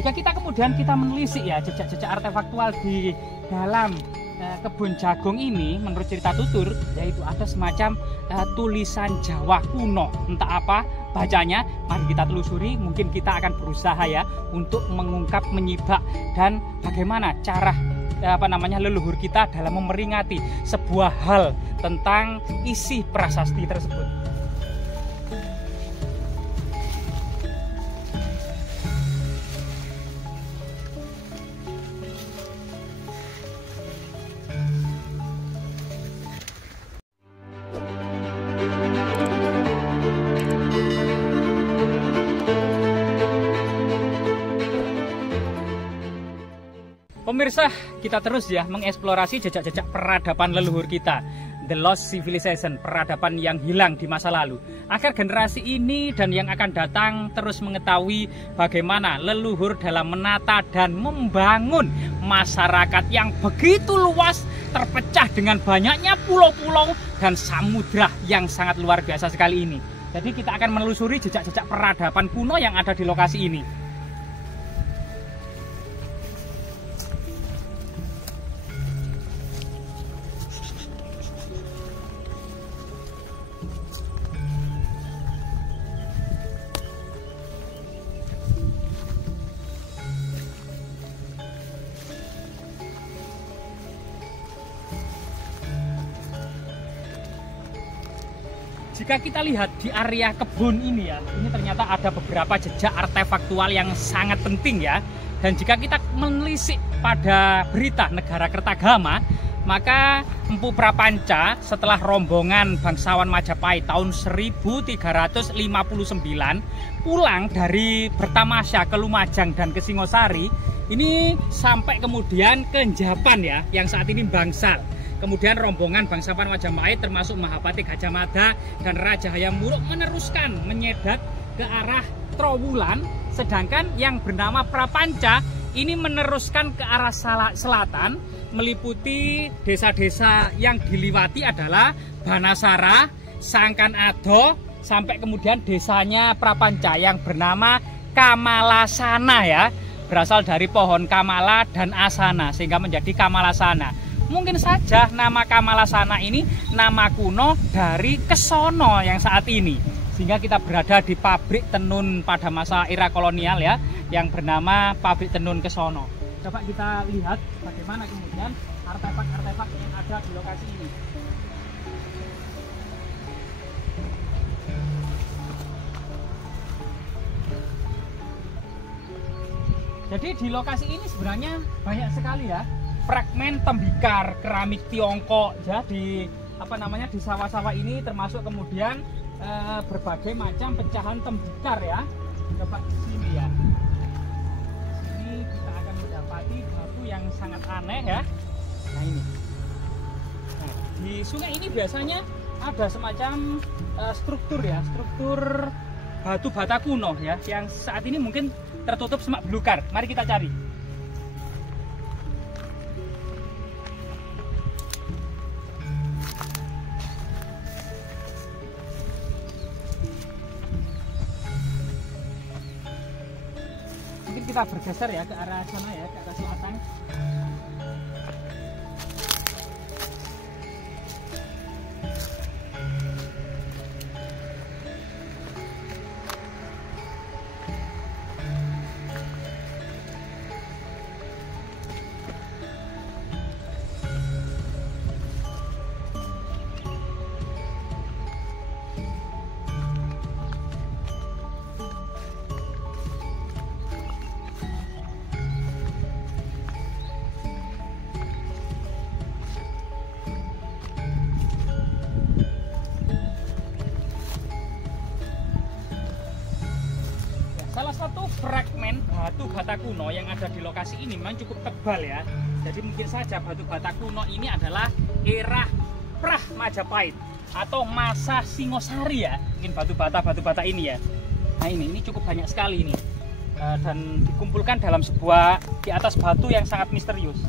jika kita kemudian menelisik ya jejak-jejak artefaktual di dalam kebun jagung ini, menurut cerita tutur yaitu ada semacam tulisan Jawa kuno, entah apa bacanya. Mari kita telusuri, mungkin kita akan berusaha ya untuk mengungkap, menyibak, dan bagaimana cara leluhur kita dalam memperingati sebuah hal tentang isi prasasti tersebut. Pemirsa, kita terus ya mengeksplorasi jejak-jejak peradaban leluhur kita, the lost civilization, peradaban yang hilang di masa lalu, agar generasi ini dan yang akan datang terus mengetahui bagaimana leluhur dalam menata dan membangun masyarakat yang begitu luas, terpecah dengan banyaknya pulau-pulau dan samudra yang sangat luar biasa sekali ini. Jadi kita akan menelusuri jejak-jejak peradaban kuno yang ada di lokasi ini. Jika kita lihat di area kebun ini ya, ini ternyata ada beberapa jejak artefaktual yang sangat penting ya. Dan jika kita menelisik pada berita negara Kertagama, maka Empu Prapanca setelah rombongan bangsawan Majapahit tahun 1359 pulang dari bertamasya ke Lumajang dan ke Singosari, ini sampai kemudian ke Njapan ya, yang saat ini Bangsal. Kemudian rombongan bangsawan Majapahit termasuk Mahapati Gajah Mada dan Raja Hayam Wuruk meneruskan menyedat ke arah Trowulan, sedangkan yang bernama Prapanca ini meneruskan ke arah selatan, meliputi desa-desa yang diliwati adalah Banasara, Sangkan Ado, sampai kemudian desanya Prapanca yang bernama Kamalasana ya, berasal dari pohon Kamala dan Asana sehingga menjadi Kamalasana. Mungkin saja nama Kamalasana ini nama kuno dari Kesono yang saat ini, sehingga kita berada di pabrik tenun pada masa era kolonial ya, yang bernama pabrik tenun Kesono. Coba kita lihat bagaimana kemudian artefak-artefak yang ada di lokasi ini. Jadi di lokasi ini sebenarnya banyak sekali ya fragmen tembikar keramik Tiongkok ya, di di sawah-sawah ini, termasuk kemudian berbagai macam pecahan tembikar ya. Coba di sini ya. Ini kita akan mendapati batu yang sangat aneh ya. Nah ini. Nah, di sungai ini biasanya ada semacam struktur ya, struktur batu bata kuno ya, yang saat ini mungkin tertutup semak belukar. Mari kita cari. Mungkin kita bergeser ya ke arah sana ya, ke arah selatan. Salah satu fragmen batu bata kuno yang ada di lokasi ini memang cukup tebal ya. Jadi mungkin saja batu bata kuno ini adalah era Prah Majapahit atau masa Singosari ya. Mungkin batu bata ini ya. Nah ini cukup banyak sekali ini. Dan dikumpulkan dalam sebuah di atas batu yang sangat misterius.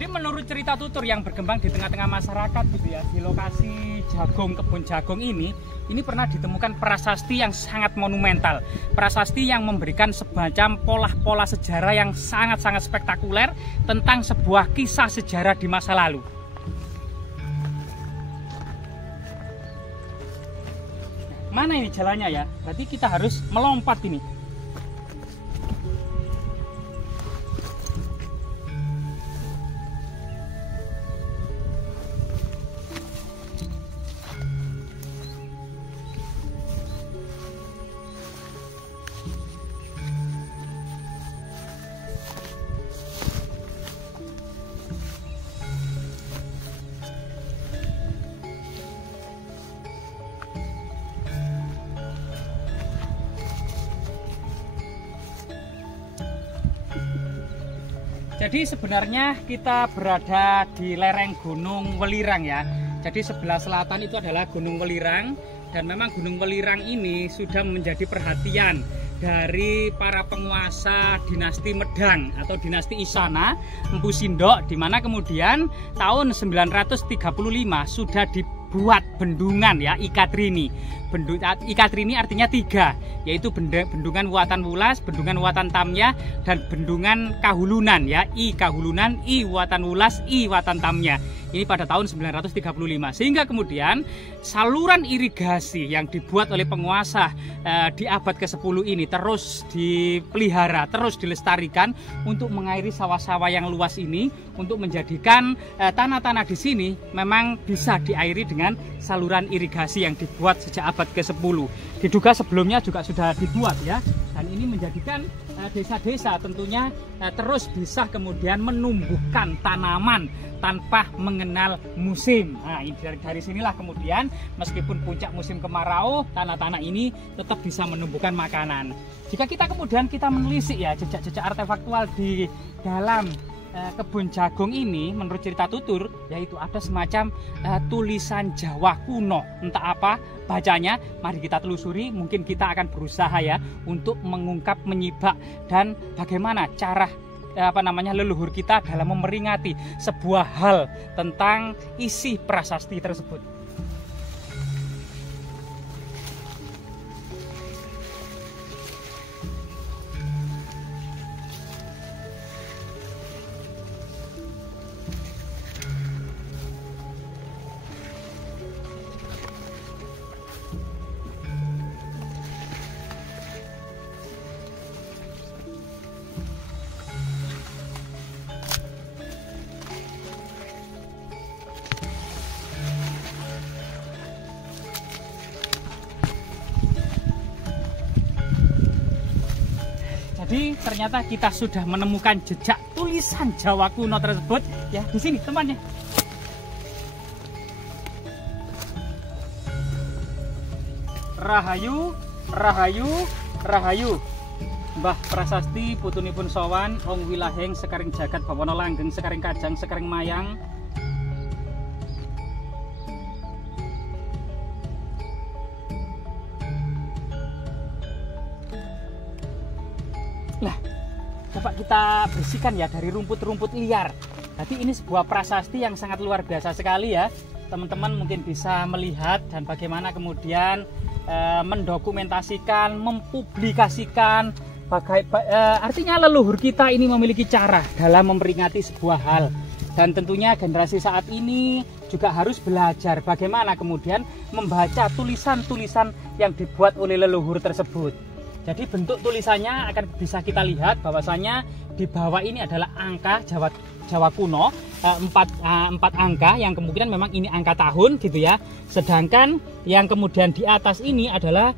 Jadi menurut cerita tutur yang berkembang di tengah-tengah masyarakat gitu ya, di lokasi jagung, kebun jagung ini pernah ditemukan prasasti yang sangat monumental. Prasasti yang memberikan semacam pola-pola sejarah yang sangat-sangat spektakuler tentang sebuah kisah sejarah di masa lalu. Mana ini jalannya ya? Berarti kita harus melompat ini. Jadi sebenarnya kita berada di lereng Gunung Welirang ya. Jadi sebelah selatan itu adalah Gunung Welirang, dan memang Gunung Welirang ini sudah menjadi perhatian dari para penguasa dinasti Medang atau dinasti Isana, Empu Sindok, di mana kemudian tahun 935 sudah dibuat bendungan ya, Ikatrini. Ikatrini artinya 3, yaitu bendungan Wuatan Wulas, bendungan Wuatan Tamya, dan bendungan Kahulunan ya, I Kahulunan, I Wuatan Wulas, I Wuatan Tamya. Ini pada tahun 935, sehingga kemudian saluran irigasi yang dibuat oleh penguasa di abad ke-10 ini terus dipelihara, terus dilestarikan untuk mengairi sawah-sawah yang luas ini, untuk menjadikan tanah-tanah di sini memang bisa diairi dengan saluran irigasi yang dibuat sejak abad ke-10. Diduga sebelumnya juga sudah dibuat ya, dan ini menjadikan desa-desa tentunya terus bisa kemudian menumbuhkan tanaman tanpa mengenal musim. Nah, dari sinilah kemudian meskipun puncak musim kemarau, tanah-tanah ini tetap bisa menumbuhkan makanan. Jika kita kemudian menelisik ya jejak-jejak artefaktual di dalam kebun jagung ini, menurut cerita tutur yaitu ada semacam tulisan Jawa kuno, entah apa bacanya. Mari kita telusuri, mungkin kita akan berusaha ya untuk mengungkap, menyibak, dan bagaimana cara leluhur kita dalam memperingati sebuah hal tentang isi prasasti tersebut. Jadi ternyata kita sudah menemukan jejak tulisan Jawa kuno tersebut ya, di sini temannya. Rahayu, Rahayu, Rahayu. Mbah Prasasti putunipun sowan ong wilaheng sekaring jagat bawana langgeng sekaring kajang sekaring mayang. Nah, coba kita bersihkan ya dari rumput-rumput liar. Jadi ini sebuah prasasti yang sangat luar biasa sekali ya. Teman-teman mungkin bisa melihat dan bagaimana kemudian mendokumentasikan, mempublikasikan artinya leluhur kita ini memiliki cara dalam memperingati sebuah hal. Dan tentunya generasi saat ini juga harus belajar bagaimana kemudian membaca tulisan-tulisan yang dibuat oleh leluhur tersebut. Jadi bentuk tulisannya akan bisa kita lihat bahwasanya di bawah ini adalah angka Jawa kuno, 4 angka yang kemungkinan memang ini angka tahun gitu ya. Sedangkan yang kemudian di atas ini adalah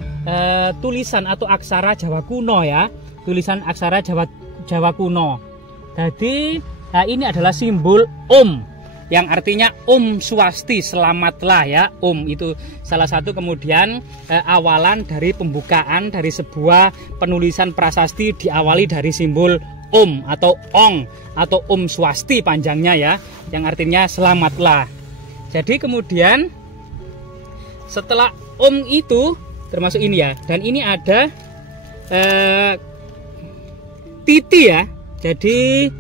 tulisan atau aksara Jawa kuno ya, tulisan aksara Jawa kuno. Jadi ini adalah simbol Om, yang artinya Om Swasti, selamatlah ya. Om itu salah satu kemudian awalan dari pembukaan dari sebuah penulisan prasasti, diawali dari simbol Om atau Ong atau Om Swasti panjangnya ya, yang artinya selamatlah. Jadi kemudian setelah Om itu termasuk ini ya, dan ini ada titi ya. Jadi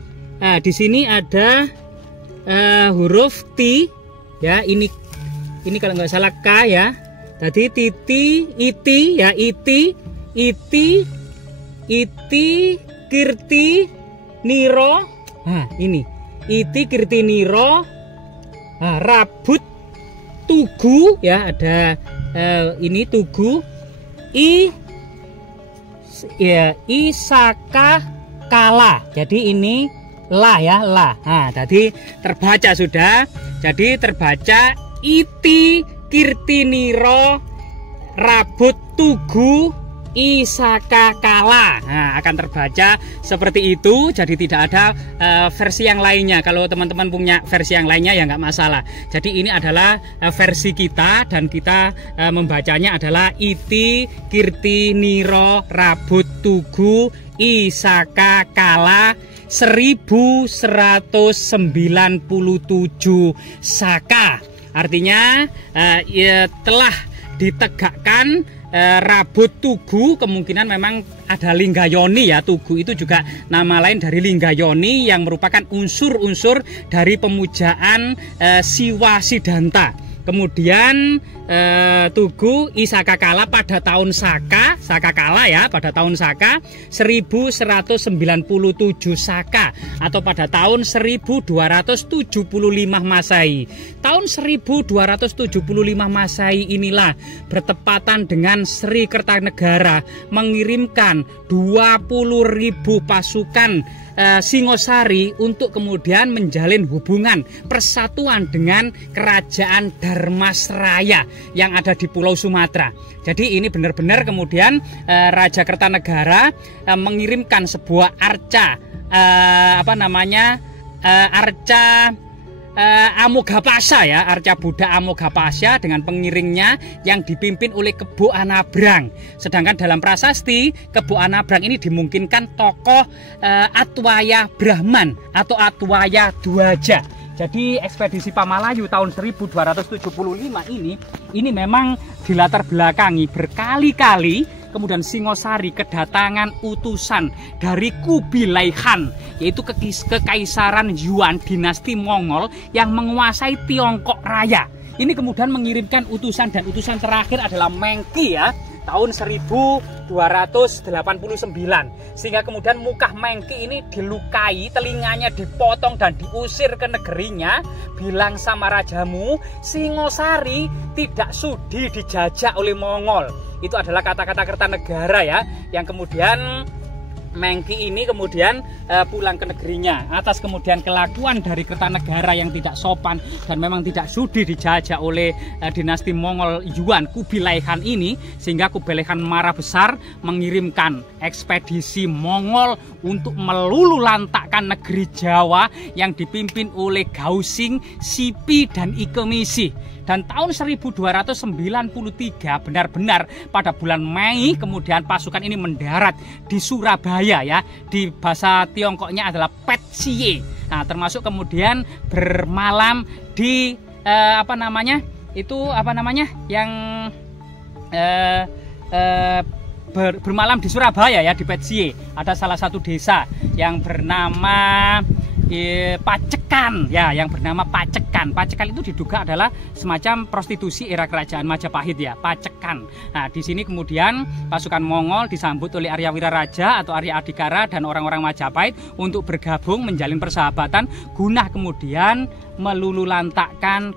di sini ada huruf T ya, ini kalau nggak salah K ya. Tadi Titi, Iti ya, Iti, Kirti, Niro. Nah, ini Iti, Kirti, Niro. Nah, Rabut, Tugu ya, ada ini Tugu. Isaka, Kala. Jadi ini La ya, La. Nah, tadi terbaca sudah. Jadi terbaca Iti, Kirti, Niro, Rabut, Tugu, Isaka, Kala. Nah, akan terbaca seperti itu. Jadi tidak ada versi yang lainnya. Kalau teman-teman punya versi yang lainnya ya nggak masalah. Jadi ini adalah versi kita, dan kita membacanya adalah Iti, Kirti, Niro, Rabut, Tugu, Isaka, Kala, 1197 saka. Artinya ya, telah ditegakkan Rabut, Tugu. Kemungkinan memang ada Linggayoni ya. Tugu itu juga nama lain dari Linggayoni yang merupakan unsur-unsur dari pemujaan Siwa Sidanta. Kemudian Tugu, Isaka, Kala pada tahun Saka Kala ya, pada tahun Saka 1197 Saka atau pada tahun 1275 Masehi. Tahun 1275 Masehi inilah bertepatan dengan Sri Kertanegara mengirimkan 20.000 pasukan Singosari untuk kemudian menjalin hubungan persatuan dengan kerajaan Dharmasraya yang ada di Pulau Sumatera. Jadi ini benar-benar kemudian Raja Kertanegara mengirimkan sebuah arca arca Amogapasa ya, arca Buddha Amogapasa dengan pengiringnya yang dipimpin oleh Kebo Anabrang. Sedangkan dalam prasasti Kebo Anabrang ini dimungkinkan tokoh Atwaya Brahman atau Atwaya Dwaja. Jadi ekspedisi Pamalayu tahun 1275 ini memang dilatar belakangi berkali-kali. Kemudian Singosari kedatangan utusan dari Kubilai Khan, yaitu kekaisaran Yuan dinasti Mongol yang menguasai Tiongkok Raya. Ini kemudian mengirimkan utusan, dan utusan terakhir adalah Mengki ya, tahun 1289. Sehingga kemudian Mukah Mengki ini dilukai, telinganya dipotong dan diusir ke negerinya. Bilang sama rajamu, Singosari tidak sudi dijajah oleh Mongol. Itu adalah kata-kata Kertanegara ya, yang kemudian Mengki ini kemudian pulang ke negerinya atas kemudian kelakuan dari Kertanegara yang tidak sopan dan memang tidak sudi dijajah oleh dinasti Mongol Yuan Kubilai Khan ini, sehingga Kubilai Khan marah besar mengirimkan ekspedisi Mongol untuk melululantakkan negeri Jawa yang dipimpin oleh Gausing, Sipi, dan Ikemisi. Dan tahun 1293 benar-benar pada bulan Mei kemudian pasukan ini mendarat di Surabaya ya, di bahasa Tiongkoknya adalah Petsie. Nah, termasuk kemudian bermalam di bermalam di Surabaya ya, di Petsie. Ada salah satu desa yang bernama Pacekan ya, yang bernama Pacekan. Pacekan itu diduga adalah semacam prostitusi era kerajaan Majapahit ya, Pacekan. Nah, di sini kemudian pasukan Mongol disambut oleh Arya Wiraraja atau Arya Adikara dan orang-orang Majapahit untuk bergabung menjalin persahabatan guna kemudian melululantakkan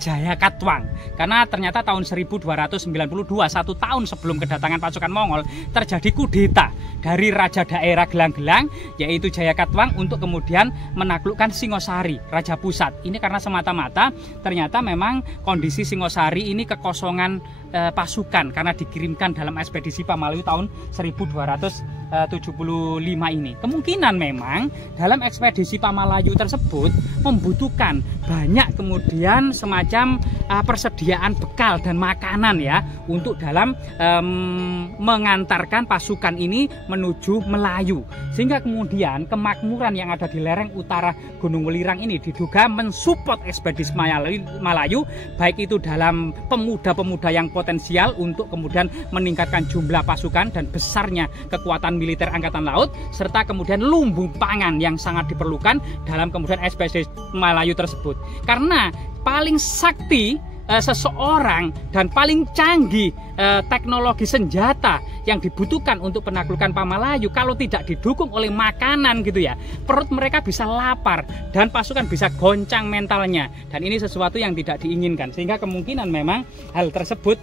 Jaya Katwang. Karena ternyata tahun 1292, 1 tahun sebelum kedatangan pasukan Mongol, terjadi kudeta dari raja daerah Gelang-Gelang yaitu Jaya Katwang untuk kemudian menaklukkan Singosari, raja pusat. Ini karena semata-mata ternyata memang kondisi Singosari ini kekosongan pasukan karena dikirimkan dalam ekspedisi Pamalayu tahun 1275 ini. Kemungkinan memang dalam ekspedisi Pamalayu tersebut membutuhkan banyak kemudian semacam persediaan bekal dan makanan ya untuk dalam mengantarkan pasukan ini menuju Melayu, sehingga kemudian kemakmuran yang ada di lereng utara Gunung Welirang ini diduga mensupport ekspedisi Melayu, baik itu dalam pemuda-pemuda yang potensial untuk kemudian meningkatkan jumlah pasukan dan besarnya kekuatan militer Angkatan Laut, serta kemudian lumbung pangan yang sangat diperlukan dalam kemudian ekspedisi Melayu tersebut. Karena paling sakti seseorang dan paling canggih teknologi senjata yang dibutuhkan untuk penaklukan Pamalayu, kalau tidak didukung oleh makanan gitu ya, perut mereka bisa lapar dan pasukan bisa goncang mentalnya, dan ini sesuatu yang tidak diinginkan. Sehingga kemungkinan memang hal tersebut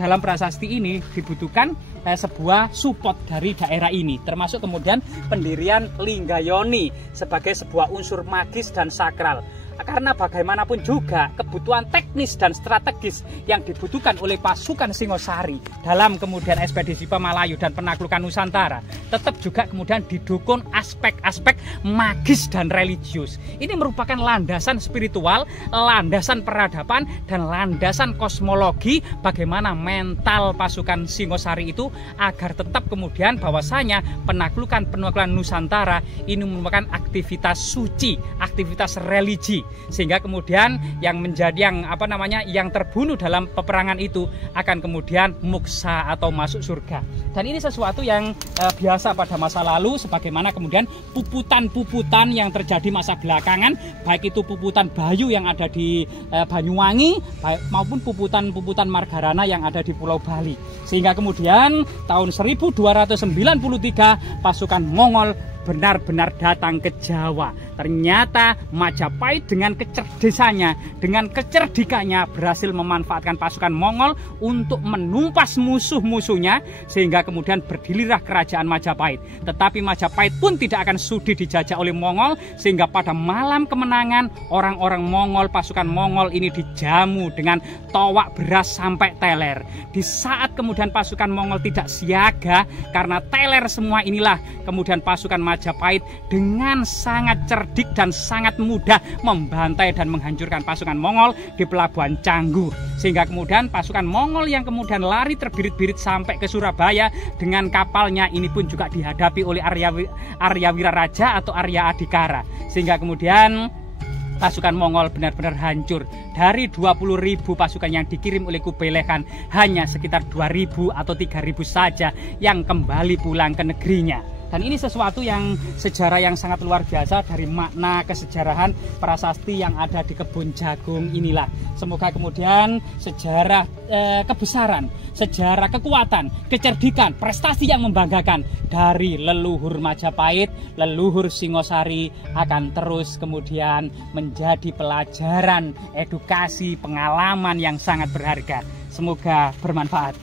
dalam prasasti ini dibutuhkan sebuah support dari daerah ini, termasuk kemudian pendirian Linggayoni sebagai sebuah unsur magis dan sakral. Karena bagaimanapun juga kebutuhan teknis dan strategis yang dibutuhkan oleh pasukan Singosari dalam kemudian ekspedisi Pamalayu dan penaklukan Nusantara tetap juga kemudian didukung aspek-aspek magis dan religius. Ini merupakan landasan spiritual, landasan peradaban, dan landasan kosmologi bagaimana mental pasukan Singosari itu agar tetap kemudian bahwasanya penaklukan Nusantara ini merupakan aktivitas suci, aktivitas religi, sehingga kemudian yang menjadi yang terbunuh dalam peperangan itu akan kemudian muksa atau masuk surga. Dan ini sesuatu yang biasa pada masa lalu, sebagaimana kemudian puputan-puputan yang terjadi masa belakangan, baik itu puputan Bayu yang ada di Banyuwangi maupun puputan-puputan Margarana yang ada di Pulau Bali. Sehingga kemudian tahun 1293 pasukan Mongol benar-benar datang ke Jawa. Ternyata Majapahit dengan kecerdasannya, dengan kecerdikannya berhasil memanfaatkan pasukan Mongol untuk menumpas musuh-musuhnya, sehingga kemudian berdirilah kerajaan Majapahit. Tetapi Majapahit pun tidak akan sudi dijajah oleh Mongol, sehingga pada malam kemenangan orang-orang Mongol, pasukan Mongol ini dijamu dengan towak beras sampai teler. Di saat kemudian pasukan Mongol tidak siaga karena teler semua inilah, kemudian pasukan Majapahit dengan sangat cerdik dan sangat mudah membantai dan menghancurkan pasukan Mongol di pelabuhan Canggu, sehingga kemudian pasukan Mongol yang kemudian lari terbirit-birit sampai ke Surabaya dengan kapalnya ini pun juga dihadapi oleh Arya Wiraraja atau Arya Adikara, sehingga kemudian pasukan Mongol benar-benar hancur. Dari 20.000 pasukan yang dikirim oleh Kublai Khan, hanya sekitar 2.000 atau 3.000 saja yang kembali pulang ke negerinya. Dan ini sesuatu yang sejarah yang sangat luar biasa dari makna kesejarahan prasasti yang ada di kebun jagung inilah. Semoga kemudian sejarah kebesaran, sejarah kekuatan, kecerdikan, prestasi yang membanggakan dari leluhur Majapahit, leluhur Singosari akan terus kemudian menjadi pelajaran, edukasi, pengalaman yang sangat berharga. Semoga bermanfaat.